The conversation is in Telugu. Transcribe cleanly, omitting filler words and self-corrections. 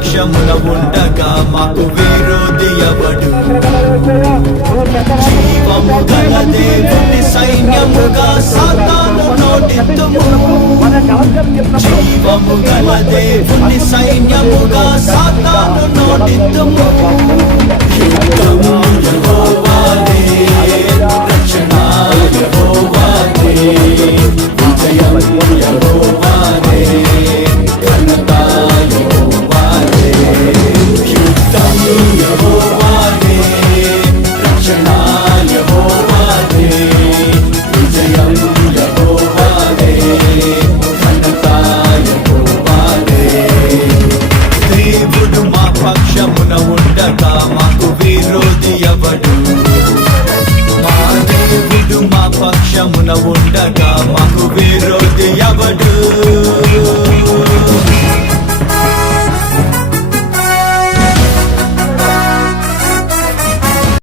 పక్షమున ఉండగా మాకు విరోధి ఎవడు? జీవము గల దేవుని సైన్యముగా సాతాను నోటిద్దుము. జీవము గల దేవుని సైన్యముగా సాతాను నోటిద్దుము. యుద్ధము యెహోవాదే, రక్షణ యెహోవాదే, విజయం యెహోవాదే, ఘనత యెహోవాదే. యుద్ధం యెహోవాదే, రక్షణ యెహోవాదే, విజయం యెహోవాదే, ఘనత యెహోవాదే. దేవుడు మా పక్షమున ఉండగా మాకు విరోధి ఎవడు? మా దేవుడు మా పక్షమున ఉండగా మాకు విరోధి ఎవడు?